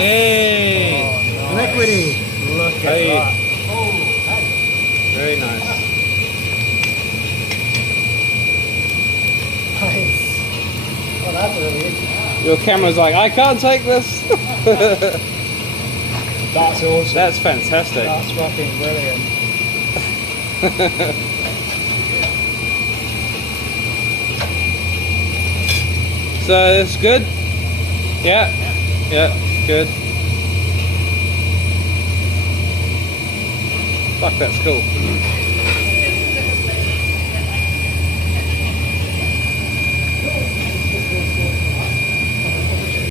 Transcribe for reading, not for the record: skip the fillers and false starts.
Yes! Hey! Oh, nice. Liquidy. Look at Hey. that. Oh, hey. Very nice. Nice. Oh, that's really good. Your camera's like, I can't take this. That's awesome. That's fantastic. That's fucking brilliant. So it's good? Yeah. Yeah, good. Fuck, that's cool.